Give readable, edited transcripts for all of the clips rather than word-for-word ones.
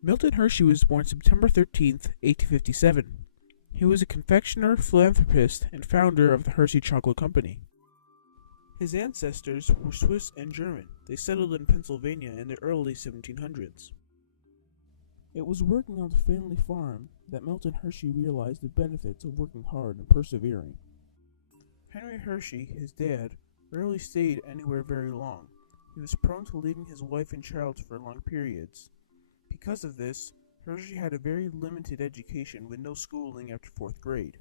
Milton Hershey was born September 13th, 1857. He was a confectioner, philanthropist, and founder of the Hershey Chocolate Company. His ancestors were Swiss and German. They settled in Pennsylvania in the early 1700s. It was working on the family farm that Milton Hershey realized the benefits of working hard and persevering. Henry Hershey, his dad, rarely stayed anywhere very long. He was prone to leaving his wife and child for long periods. Because of this, Hershey had a very limited education with no schooling after 4th grade.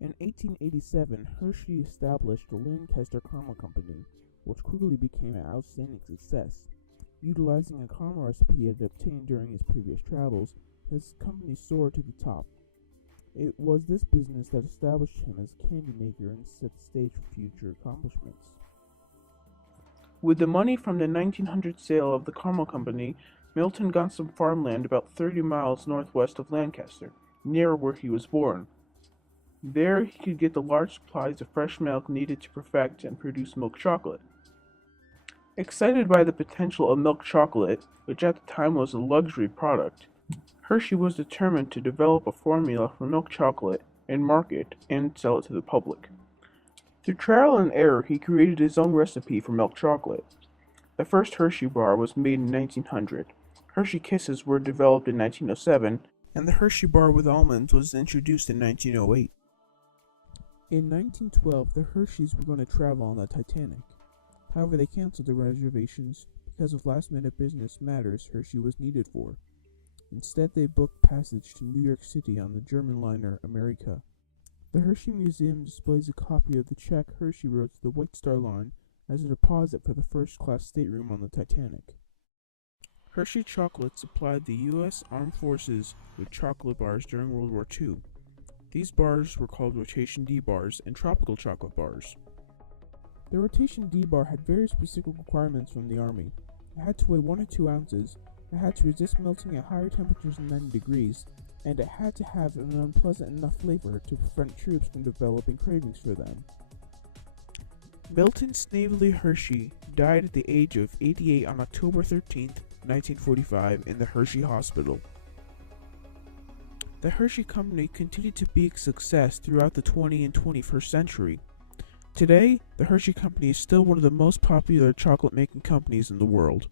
In 1887, Hershey established the Lancaster Caramel Company, which quickly became an outstanding success. Utilizing a caramel recipe he had obtained during his previous travels, his company soared to the top. It was this business that established him as a candy maker and set the stage for future accomplishments. With the money from the 1900 sale of the Caramel Company, Milton got some farmland about 30 miles northwest of Lancaster, near where he was born. There he could get the large supplies of fresh milk needed to perfect and produce milk chocolate. Excited by the potential of milk chocolate, which at the time was a luxury product, Hershey was determined to develop a formula for milk chocolate and market and sell it to the public. Through trial and error, he created his own recipe for milk chocolate. The first Hershey bar was made in 1900. Hershey Kisses were developed in 1907, and the Hershey bar with almonds was introduced in 1908. In 1912, the Hersheys were going to travel on the Titanic. However, they canceled their reservations because of last-minute business matters Hershey was needed for. Instead, they booked passage to New York City on the German liner America. The Hershey Museum displays a copy of the check Hershey wrote to the White Star Line as a deposit for the first-class stateroom on the Titanic. Hershey Chocolate supplied the U.S. Armed Forces with chocolate bars during World War II. These bars were called Rotation D bars and Tropical Chocolate bars. The Rotation D bar had very specific requirements from the Army. It had to weigh 1 or 2 ounces, it had to resist melting at higher temperatures than 90 degrees, and it had to have an unpleasant enough flavor to prevent troops from developing cravings for them. Milton Snavely Hershey died at the age of 88 on October 13, 1945, in the Hershey Hospital. The Hershey Company continued to be a success throughout the 20th and 21st century. Today, the Hershey Company is still one of the most popular chocolate-making companies in the world.